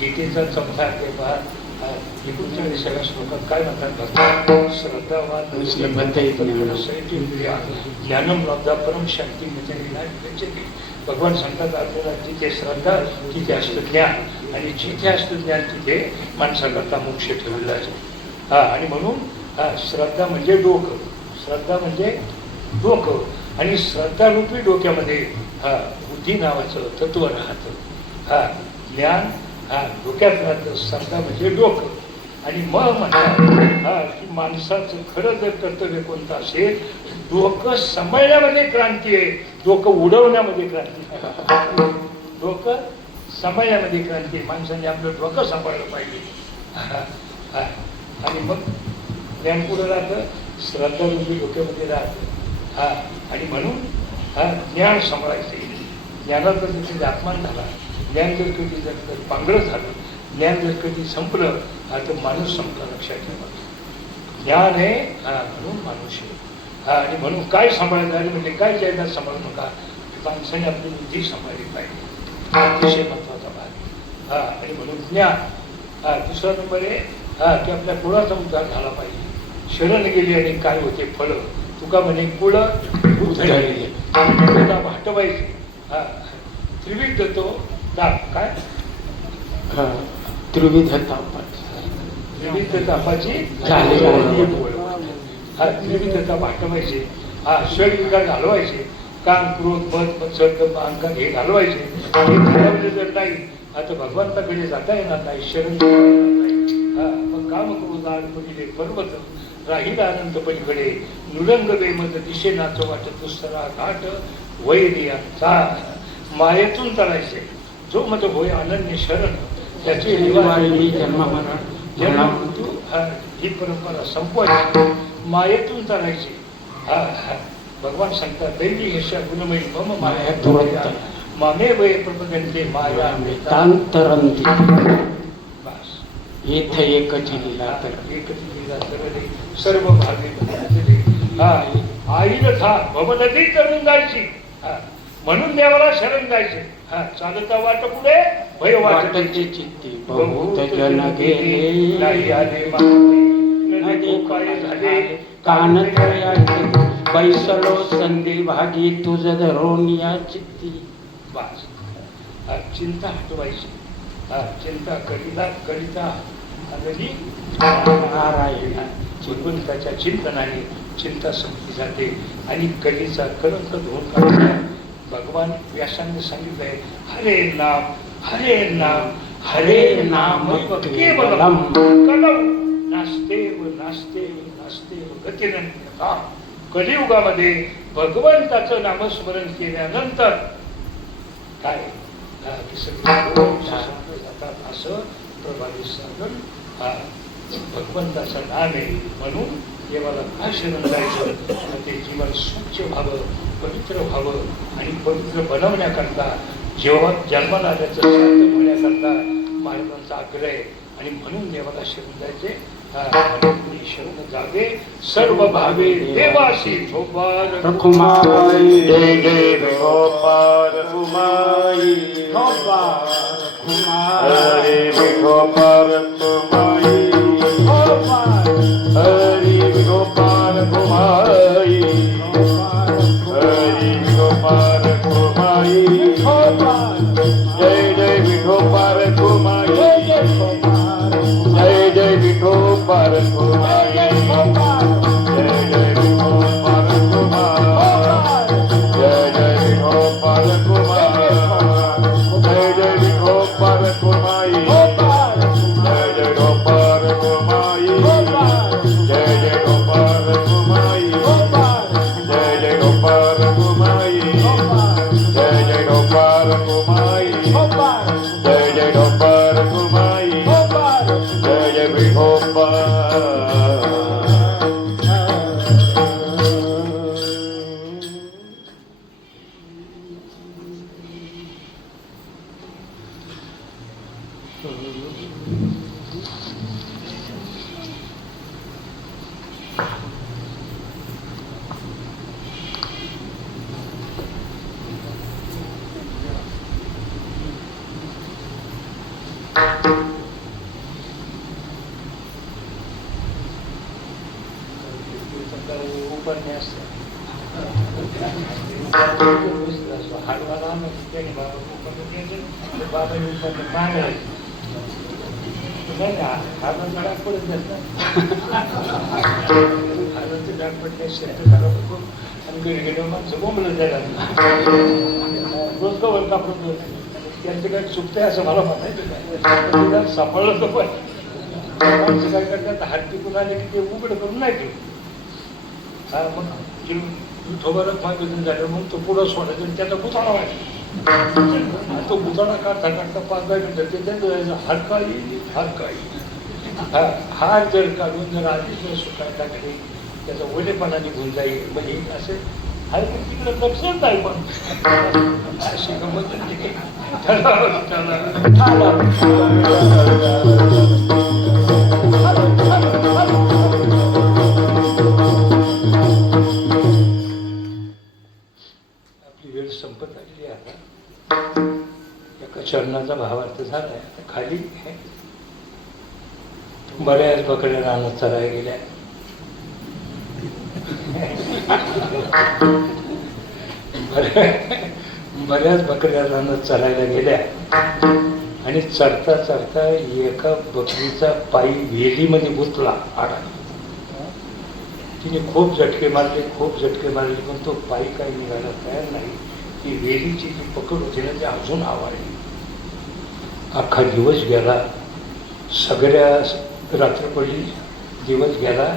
गीतेचा चौथा अध्याय पहा, 39व्या श्लोकात काय म्हणतात? श्रद्धावान ज्ञानम लब्धा परम शांती म्हणजे भगवान सांगतात आपल्याला, जिथे श्रद्धा तिथे असतं ज्ञान, आणि जिथे असतं ज्ञान तिथे माणसाकरता मोक्ष ठेवलेला असतो. आणि म्हणून श्रद्धा म्हणजे डोकं, श्रद्धा म्हणजे डोकं, आणि श्रद्धारूपी डोक्यामध्ये बुद्धी नावाचं तत्व राहतं. ज्ञान डोक्यात राहतं, श्रद्धा म्हणजे डोकं. आणि मग म्हणतात की माणसाचं खरं जर कर्तव्य कोणतं असेल, डोकं सांभाळण्यामध्ये क्रांती आहे, डोकं उडवण्यामध्ये क्रांती आहे. डोकं सांभाळण्यामध्ये क्रांती आहे. माणसाने आपलं डोकं सांभाळलं पाहिजे. आणि मग ज्ञान पुढं राहतं, श्रद्धा रूपी डोक्यामध्ये राहतं. आणि म्हणून ज्ञान सांभाळायचं. ज्ञानाचा जर कधी अपमान झाला, ज्ञान जर कधी जर पांगळं झालं, ज्ञान जर कधी संपलं, तर माणूस संपला. लक्षात ठेवा, ज्ञान आहे म्हणून माणूस आहे. आणि म्हणून काय सांभाळायचं आहे म्हणजे काय जायला सांभाळू नका, माणसाने आपली बुद्धी सांभाळली पाहिजे, अतिशय महत्वाचा भाग. आणि म्हणून ज्ञान. दुसरा नंबर आहे की आपल्या कुळाचा उद्धार झाला पाहिजे. शरण गेली आणि काय होते फळ, तुका म्हणे कुळ उधळले भाटवायचे. त्रिविध तो ताप, काय त्रिविध तापाची त्रिविध तापाची त्रिविध ताप हटवायचे. षडविकार घालवायचे, काम क्रोध मत मत्सर अहंकार हे घालवायचे. हे घालवले जर नाही आता भगवंताकडे जाता येणार नाही, शरण नाही. मग काम क्रोध पडिले पर्वत राहील अनंत पलीकडे, नुरंग बेमत दिशे नाच वाटत दुसरा घाट वैरियांचा. मायेतून तळायचे, जो मत होय अनन्य शरण त्याचे जन्म मृत्यू ही परंपरा संपवायची, मायेतून तळायची. भगवान सांगतात दैवी यशा गुणमयी मम माया मामे वय प्रपगंते माया तांतरंती. बस येथे एकच लिला तर एकच लिला तर सर्व भागे. आईन था भवनदी तरुण जायची, म्हणून देवाला शरण जायचे. चालता वाट पुढे भय वाटते चित्ती बहुत जन गेले नाही आले नदी काय झाले कान थयाचे बैसलो संधी भागी तुझ धरून या चित्ती. बस चिंता हटवायची. चिंता करिता आलेली नारायण भगवंताच्या चिंतनाने चिंता संपली जाते आणि कलीचा कलंक धुवून काढायचा. भगवान व्यासांनी सांगितलंय, हरे नाम हरे नाम हरे नाम केवलम कलम नास्तेव नास्तेव नास्तेव गतिरन्यथा. कलियुगामध्ये भगवंताचं नामस्मरण केल्यानंतर काय जातात असं प्रभावी साधन भगवंताचं नाम आहे. म्हणून देवाला काय शरण जायचं, ते जीवन स्वच्छ व्हावं, पवित्र व्हावं, आणि पवित्र बनवण्याकरता जेव्हा जन्माला आल्याचं सार्थक होण्याकरता महाराजांचा आग्रह आहे. आणि म्हणून देवाला शरण जायचे. शरण जावे सर्व भावे देवाशी झोपार रखुमाई जय जय विठोबार रखुमाई हरे विठोबार रखुमाई हरे विठोबार रखुमाई हरे विठोबार रखुमाई जय जय विठोबार रखुमाई जय जय विठोबार रखुमाई जय जय विठोबार रखुमाई जय जय विठोबार रखुमाई जय जय विठोबार रखुमाई जय जय विठोबार रखुमाई जय जय विठोबार रखुमाई जय जय विठोबार रखुमाई जय जय विठोबार रखुमाई जय जय विठोबार रखुमाई जय जय विठोबार. उपन्यास हलवाला बाबा मागायचं नाही का हाताचा डाग पडत हाताचं डाग पडल्या आणि घरी गेलो माणसं बोंबलं जायला रोज कवर कापड त्यांचं काय चुकतंय असं मला म्हणायचं सांभाळलं तर पण माणसं काय करतात हात टिकून आले की ते उघड करून नाही ठेवत. हा मग थोबरच मागितून झालं मग तो पुढं सोडायचं आणि त्याचा गुताळा व्हायचा. तो गुताळा काढता काढता 5-10 मिनिटं त्याच्यात हरकाळी हार जर काढून जर आधीच सुकाय टाकले त्याचा ओलेपणा निघून जाईल म्हणजे असे हलकं तिकडे लक्षच नाही पण अशी गमत वेळ संपत आलेली आहे. आता एका चरणाचा भावार्थ झालाय. आता खाली बऱ्याच बकऱ्या रानात चरायला गेल्या. बऱ्याच बकऱ्या रानात चरायला गेल्या आणि चरता चरता एका बकरीचा पायी वेलीमध्ये गुंतला आडा. तिने खूप झटके मारले पण तो पायी काही निघायला तयार नाही. ती वेलीची जी पकड होती ना ती अजून आवडली. अख्खा दिवस गेला, सगळ्या रात्र पडली, दिवस गेला,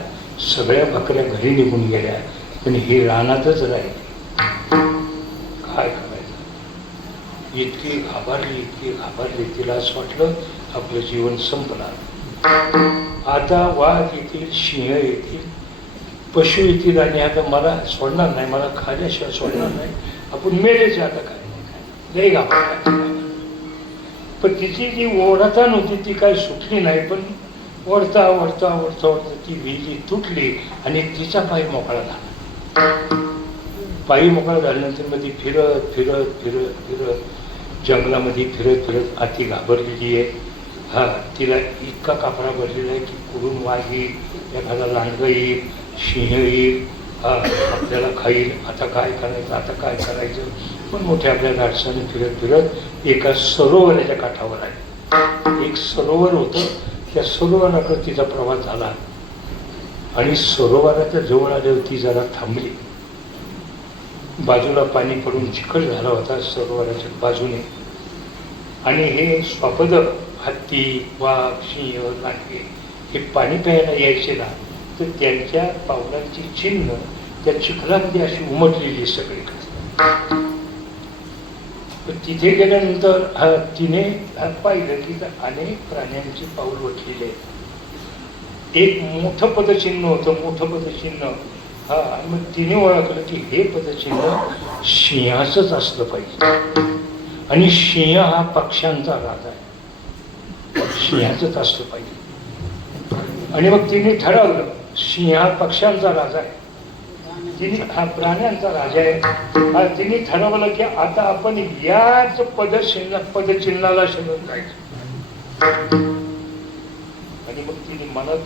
सगळ्या बकऱ्या घरी निघून गेल्या पण ही रानातच राहिली. काय करायचं? इतकी घाबरली तिला असं वाटलं आपलं जीवन संपणार. आता वाघ येतील, सिंह येतील, पशु येतील आणि आता मला सोडणार नाही, मला खाल्याशिवाय सोडणार नाही, आपण मेलेच आता काय लई घाबरला. पण तिची जी ओढतान होती ती काही सुटली नाही. पण ओढता ती वेली तुटली आणि तिचा पाय मोकळा झाला. पायी मोकळा झाल्यानंतर मग ती फिरत जंगलामध्ये फिरत अति घाबरलेली आहे. हा तिला इतका कापरा भरलेला आहे की कुठून वाघ येईल, एखादा लांडगा येईल, सिंह येईल, हा आपल्याला खाईल. आता काय करायचं पण मोठ्या आपल्या धाडसाने फिरत एका सरोवराच्या काठावर आहे. एक सरोवर होतं, त्या सरोवराकडे तिचा प्रवास झाला आणि सरोवराच्या जवळ आल्यावर ती जरा थांबली. बाजूला पाणी पडून चिखल झाला होता सरोवराच्या बाजूने आणि हे स्वापद हत्ती, वाघ, सिंह, लांडगे हे पाणी प्यायला यायचे ना तर त्यांच्या पावलांची चिन्ह त्या चिखलामध्ये अशी उमटलेली सगळीकडे. पण तिथे गेल्यानंतर तिने पाहिलं की अनेक प्राण्यांची पाऊल वठलेली आहेत. एक मोठं पदचिन्ह होतं. मग तिने ओळखलं की हे पदचिन्ह सिंहाचंच असलं पाहिजे आणि सिंह हा पक्ष्यांचा राजा आहे, सिंहाचंच असलं पाहिजे. आणि मग तिने ठरवलं सिंह हा पक्ष्यांचा राजा आहे, हा प्राण्यांचा राजा आहे. तिने ठरवलं की आता आपण याच पदचिन्हाला शोधून जायचं. आणि मग तिने मनात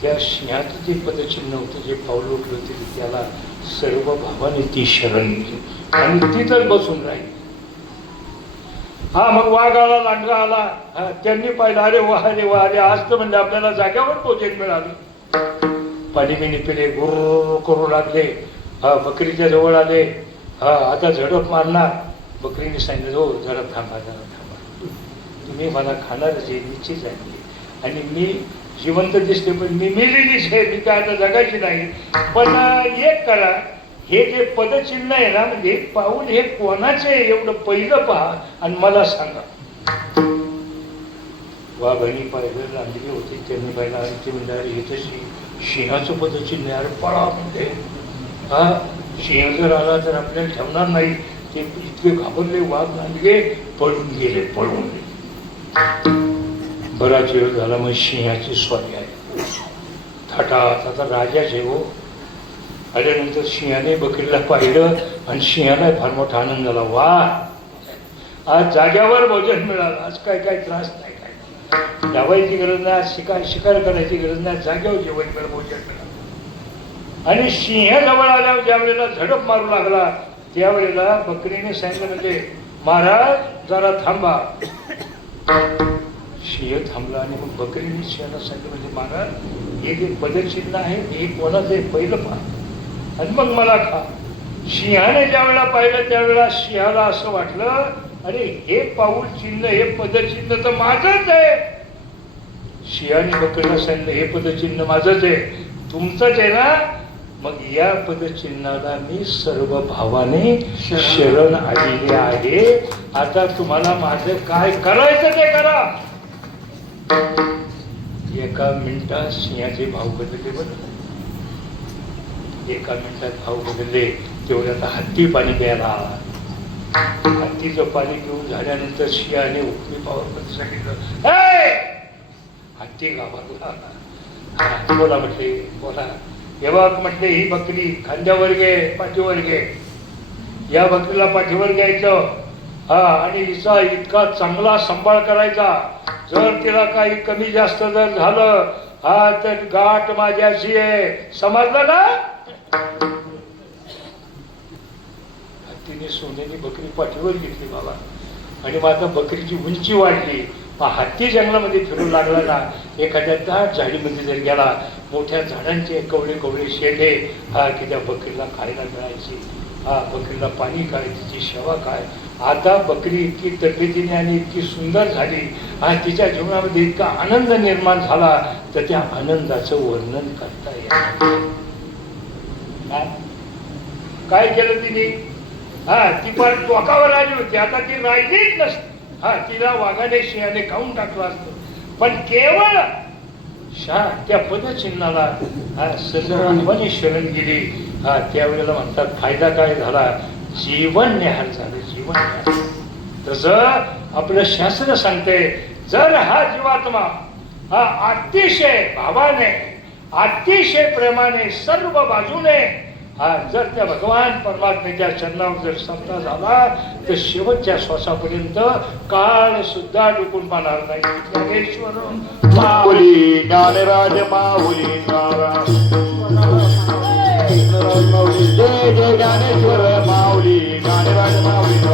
त्या सिंहाचं जे पदचिन्ह होतं, जे पाऊल उठलं होते त्याला सर्व भावाने ती शरण गेली आणि तिथंच बसून राहिली. मग वाघ आला, लांडगा आला, त्यांनी पाहिलं अरे वा आज तर म्हणजे आपल्याला जाग्यावर भोजन मिळालं. पाणी बिणी पिले, गुर्र करू लागले, बकरीच्या जवळ आले, आता झडप मारणार. बकरीने सांगितलं हो जरा थांबा, तुम्ही मला खाणारच आहे, निश्चित आहे आणि मी जिवंत दिसते पण मी मेलेलीच आहे, मी काय आता जगायची नाही. पण एक करा, हे जे पदचिन्ह आहे ना म्हणजे पाऊल हे कोणाचे आहे एवढं पहिलं पहा आणि मला सांगा. वाघाने पाहिलं, लांडगे होते त्यांनी पाहिलं आणि ते म्हणजे हे तशी सिंहाचं पदचिन्ह आहे, अरे पळा म्हणते. सिंह जर आला तर आपल्याला ठेवणार नाही. ते इतके घाबरले वाघ लांडगे, पळून गेले. बराच वेळ झाला मग सिंहाची स्वारी आहे. थाटात आता राजाचे हो. आल्यानंतर सिंहाने बकरीला पाहिलं आणि सिंहाला फार मोठा आनंद झाला. वा आज जाग्यावर भोजन मिळालं. आज काय काय त्रास नाही, काय धावायची गरज नाही, आज शिकार करायची गरज नाही, जाग्यावर जेवण कर, भोजन मिळालं. आणि सिंह जवळ आल्यावर ज्या वेळेला झडप मारू लागला त्यावेळेला बकरीने सांगितलं म्हणजे महाराज जरा थांबा. सिंह थांबला आणि मग बकरीने सिंहाला सांगितलं म्हणजे महाराज हे जे पदचिन्ह आहे हे कोणाचं आहे पहिलं पहा आणि मग मला खा. सिंहाने ज्या वेळेला पाहिलं त्यावेळेला सिंहाला असं वाटलं अरे हे पाऊल चिन्ह हे पदचिन्ह तर माझंच आहे. सिंहाने बकरीला सांगितलं हे पदचिन्ह माझंच आहे, तुमचंच आहे ना. मग या पदचिन्हाला मी सर्व भावाने शरण आलेले आहे. आता तुम्हाला माझं काय करायचं ते करा. एका मिनिटात सिंहाचे भाव बदलले. बरं एका मिनिटात भाव बदलले. तेवढ्यात हत्ती पाणी प्यायला आला. हत्तीचं पाणी घेऊन झाल्यानंतर सिंहाने उकळी पावर सांगितलं हत्ती गावाला. बोला म्हटले बोला. हे बघ म्हटले ही बकरी खांद्यावर घे पाठीवर घे. या बकरीला पाठीवर घ्यायचं आणि हिचा इतका चांगला सांभाळ करायचा. जर तिला काही कमी जास्त जर झालं तर गाठ माझ्याशी आहे, समजलं ना. हत्तीने सोन्याची बकरी पाठीवर घेतली बाबा. आणि मग आता बकरीची उंची वाढली. हत्ती जंगलामध्ये फिरू लागला ना, एखाद्या दाट झाडीमध्ये जर गेला, मोठ्या झाडांचे कवळे कवळे शेंडे की त्या बकरीला खायला मिळायची. बकरीला पाणी काय, तिची सेवा काय. आता बकरी इतकी तब्येतीने आणि इतकी सुंदर झाली, तिच्या जीवनामध्ये इतका आनंद निर्माण झाला तर त्या आनंदाचं वर्णन करता येईल. काय केलं तिने? ती पण टोकावर आली होती, आता ती राहिलीच नसती. तिला वाघाने सिंहाने खाऊन टाकलं असतं. पण केवळ त्या पदचिन्हाला सर्वांनी शरण गेली. त्यावेळेला म्हणतात फायदा काय झाला, जीवन निहाल झालं. जीवन निहाल. तसं आपलं शास्त्र सांगते जर हा जीवात्मा अतिशय भावाने अतिशय प्रेमाने सर्व बाजूने जर त्या भगवान परमात्म्याच्या चरणावर जर सत्ता झाला तर शेवटच्या श्वासापर्यंत काळ सुद्धा डुकून पाहणार नाही. ज्ञानेश्वर माऊली ज्ञानराज माऊली जय जय ज्ञानेश्वर माऊली ज्ञानराज माऊली जय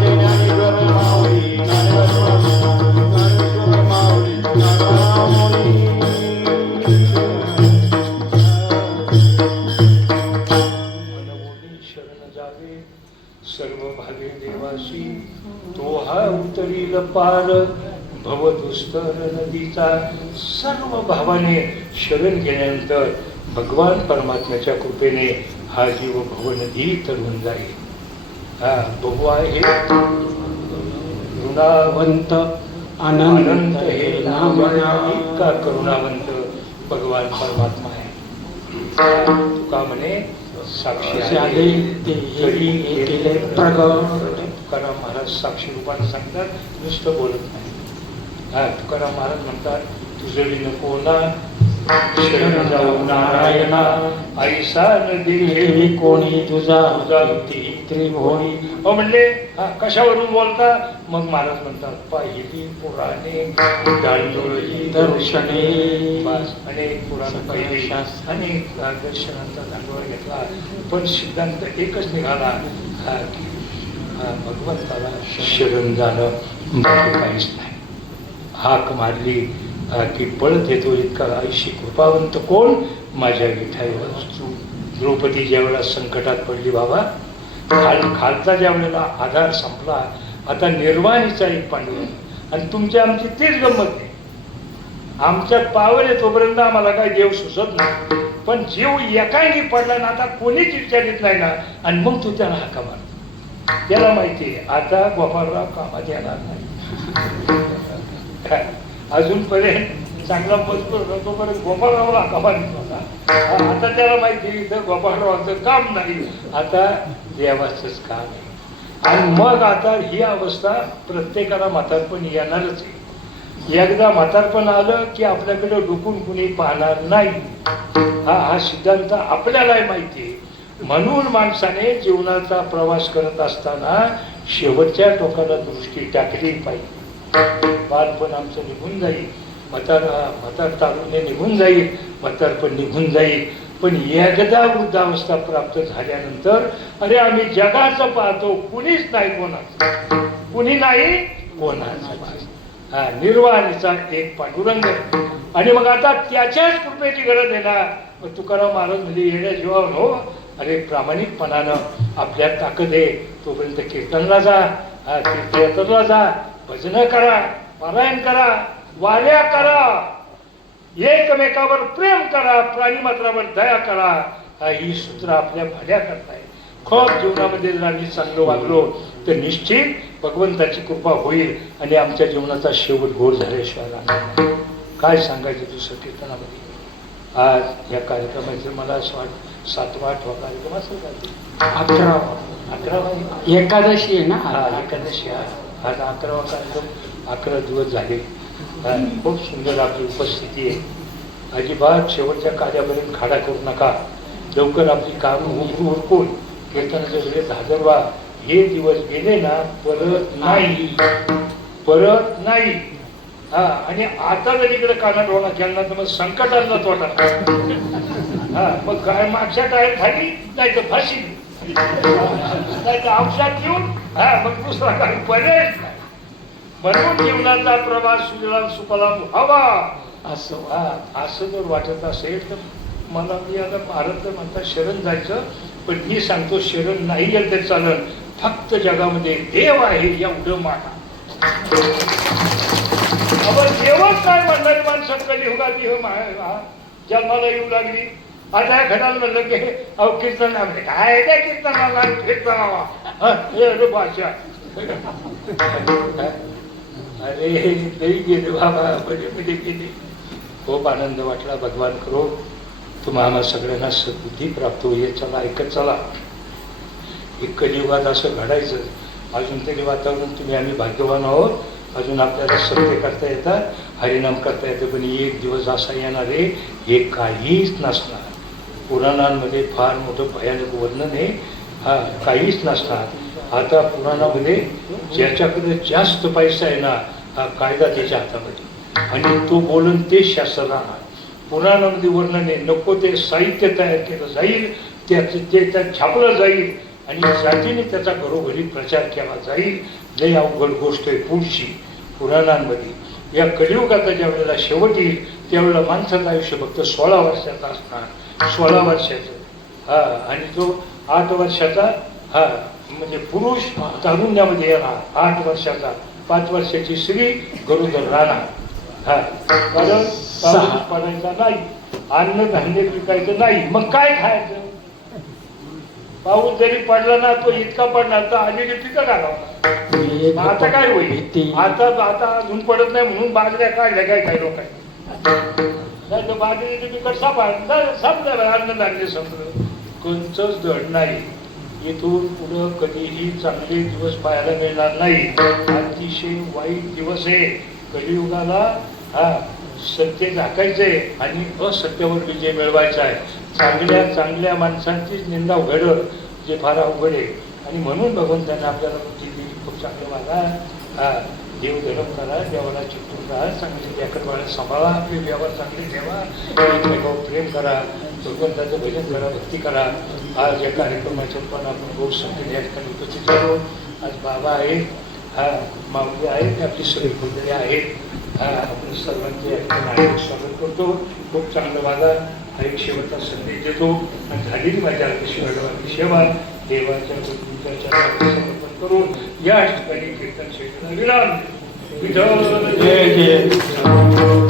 जय ज्ञानेश्वर माऊली ज्ञानराज सर्व भावे देवाशी तो हा उतरील पार भवदुस्तर नदीचा. सर्व भावाने शरण गेल्यानंतर भगवान परमात्म्याच्या कृपेने हा जीव भवनदी तरुण जाईल. बघू आहे ऋणावंत अनंत हे नाम इतका करुणावंत भगवान परमात्मा आहे. तुका म्हणे साक्षी आले तरी प्रगट. तुकाराम महाराज साक्षी रूपाने सांगतात, नुसतं बोलत नाही. तुकाराम महाराज म्हणतात तुझे नको ना शरण जाऊ नारायणा ऐसा नदी कोणी तुझा त्रिभुवनी. म्हणले कशावरून बोलता. मग महाराज म्हणतात पाहिली पुराणे दांडोळी दर्शने. अनेक पुराण पाहिली अनेक दर्शनांचा दांडोळा घेतला पण सिद्धांत एकच निघाला की भगवंताला शरण जाणं बाकी काहीच नाही. हाक मारली की पळत येतो इतका आयुष्य कृपावंत कोण माझ्या विठाईवर. द्रौपदी ज्या वेळेला संकटात पडली बाबा, खालचा ज्या वेळेला आधार संपला, आता निर्वाणीचा एक पांडुरंग. आणि तुमच्या आमची तीच गंमत आहे. आमच्यात पावर आहे तोपर्यंत आम्हाला काय देव सुचत नाही, पण जीव एकांगी पडला ना आता कोणीच विचारित नाही ना, आणि मग तू त्याला हाका मार. त्याला माहिती आहे आता गोपाळराव कामात येणार नाही. अजूनपर्यंत चांगला मजबूर तोपर्यंत गोपाळरावला हाका मारित होता. आता त्याला माहिती तर गोपाळरावाचं काम नाही, आता देवाचंच काम आहे. आणि मग आता ही अवस्था प्रत्येकाला म्हातारपण येणारच आहे. एकदा म्हातारपण आलं की आपल्याकडे डुकून कुणी पाहणार नाही. हा सिद्धांत आपल्यालाही माहिती आहे. म्हणून माणसाने जीवनाचा प्रवास करत असताना शेवटच्या टोकाला दृष्टी टाकली पाहिजे. बालपण आमचं निघून जाईल, म्हातार तारुण्य निघून जाईल, म्हातारपण निघून जाईल, पण एकदा वृद्धावस्था प्राप्त झाल्यानंतर अरे आम्ही जगाचं पाहतो, कुणीच नाही कोणाचं, कुणी नाही कोणाचं. हा निर्वाणीचा एक पांडुरंग. आणि मग आता त्याच्याच कृपेची गरज आहे ना. मग तुकाराम महाराज म्हणजे येण्या जीवावर हो, अरे प्रामाणिकपणानं आपल्या ताकद आहे तोपर्यंत कीर्तनला जा, तीर्थयात्रेला जा, भजन करा, पारायण करा, वाल्या करा, एकमेकावर प्रेम करा, प्राणीमात्रावर दया करा. ही सूत्र आपल्या भाड्या करताय. खूप जीवनामध्ये जर आम्ही चांगलं वागलो तर निश्चित भगवंताची कृपा होईल आणि आमच्या जीवनाचा शेवट घोर झाल्याशिवाय राहणार. काय सांगायचं दुसरं कीर्तनामध्ये. आज या कार्यक्रमाचे मला असं वाटतं 7वा-8वा कार्यक्रम असेल का? 11वा एकादशी आहे ना. हा एकादशी. आज 11वा कार्यक्रम. 11 दिवस झाले. खूप सुंदर आपली उपस्थिती आहे. अजिबात शेवटच्या कार्यापर्यंत खाडा करू नका. लवकर आपली काम उरकून कीर्तनाच्या वेळेत हजर व्हा. हे दिवस गेले ना परत नाही, परत नाही. हा आणि आता जर इकडे कानाडोळा केला तर मग संकटांना तोटा. हा मग काय मागच्या टाळ्यात खाली नाही तर फाशी, नाही तर औषध घेऊन हा मग दुसरा काही पर्याय नाही. म्हणून जीवनाचा प्रवास सुजलाम सुफलाम व्हावा असं. हा असं जर वाटत असेल तर मला मी आता भारत म्हणता शरण जायचं, पण मी सांगतो शरण नाही गेलं तर चालन, फक्त जगामध्ये देव आहे एवढं माना. आपण देवच काय म्हणणार माणसात कलियुगात जन्माला येऊ लागली. आता घडाला म्हणलं की अहो कीर्तन काय त्या कीर्तनाला कीर्तनाला भाषा. अरे नाही गेले बाबा, मध्ये गेले. खूप आनंद वाटला. भगवान करो तुम्हा आम्हा सगळ्यांना सद्बुद्धी प्राप्त होईल. चला ऐकत चला. एक कलियुगात असं घडायचं. अजून तरी वातावरण तुम्ही आम्ही भाग्यवान आहोत. अजून आपल्याला सत्य करता येतात, हरिनाम करता येतं. पण एक दिवस असा येणार आहे हे काहीच नसणार. पुराणांमध्ये फार मोठं भयानक वर्णन आहे. हा काहीच नसणार. आता पुराणामध्ये ज्याच्याकडे जास्त पैसा आहे ना, हा कायदा त्याच्या हातामध्ये आणि तो बोलून ते शास्त्र राहणार. पुराणामध्ये वर्णन आहे. नको ते साहित्य तयार केलं जाईल, ते त्यात छापलं जाईल आणि जातीने त्याचा घरोघरी प्रचार केला जाईल. लय अवघड गोष्ट आहे पुढची पुराणांमध्ये. या कलियुगाचा ज्या वेळेला शेवट येईल त्यावेळेला माणसाचं आयुष्य फक्त 16 वर्षाचा असणार. 16 वर्षाचं. हा आणि तो 8 वर्षाचा. हा म्हणजे पुरुष तारुण्यामध्ये येणार 8 वर्षाचा. 5 वर्षाची स्त्री गरोदर राहणार. हा कारण पाऊस पडायचा नाही, अन्नधान्य पिकायचं नाही, मग काय खायचं. पाऊस जरी पडला ना तो इतका पडणार तर आलेली पिकं घालावणार. आता काय होईल. आता अजून पडत नाही म्हणून बाजऱ्या काढल्या काय काही लोकांनी. नाही तर बाजरीचे पिकं संपलं अन्नधान्य संपलं. कोणचंच धड नाही. इथून पुढं कधीही चांगले दिवस पाहायला मिळणार नाही. अतिशय वाईट दिवस आहे कलियुगाला. हा सत्य झाकायचंय आणि असत्यावर विजय मिळवायचा आहे. चांगल्या माणसांचीच निंदा उघडं जे फार अवघड आहे. आणि म्हणून भगवंतांनी आपल्याला बुद्धी दिली. खूप चांगलं वागा. हा देव धर्म करा, देवाला चिकटून राहा, चांगले व्याकरण वाळा सांभाळा, आपले व्यवहार चांगले ठेवा, एकमेकावर प्रेम करा, भगवंताचं भजन करा, भक्ती करा. आज या कार्यक्रमाच्या पण आपण बहुत संख्येने या ठिकाणी उपस्थित आलो. आज बाबा आहेत, हा माऊली आहेत, आपली सगळी मंडळी आहेत. हा आपण सर्वांचे नागरिक स्वागत करतो. खूप चांगलं वागा. हा एक शेवटचा संदेश देतो. आणि झालेली माझ्या शिवाजी सेवा देवाच्या समर्पण करून या ठिकाणी कीर्तन क्षेत्राला विराम. विठ्ठल जय जय.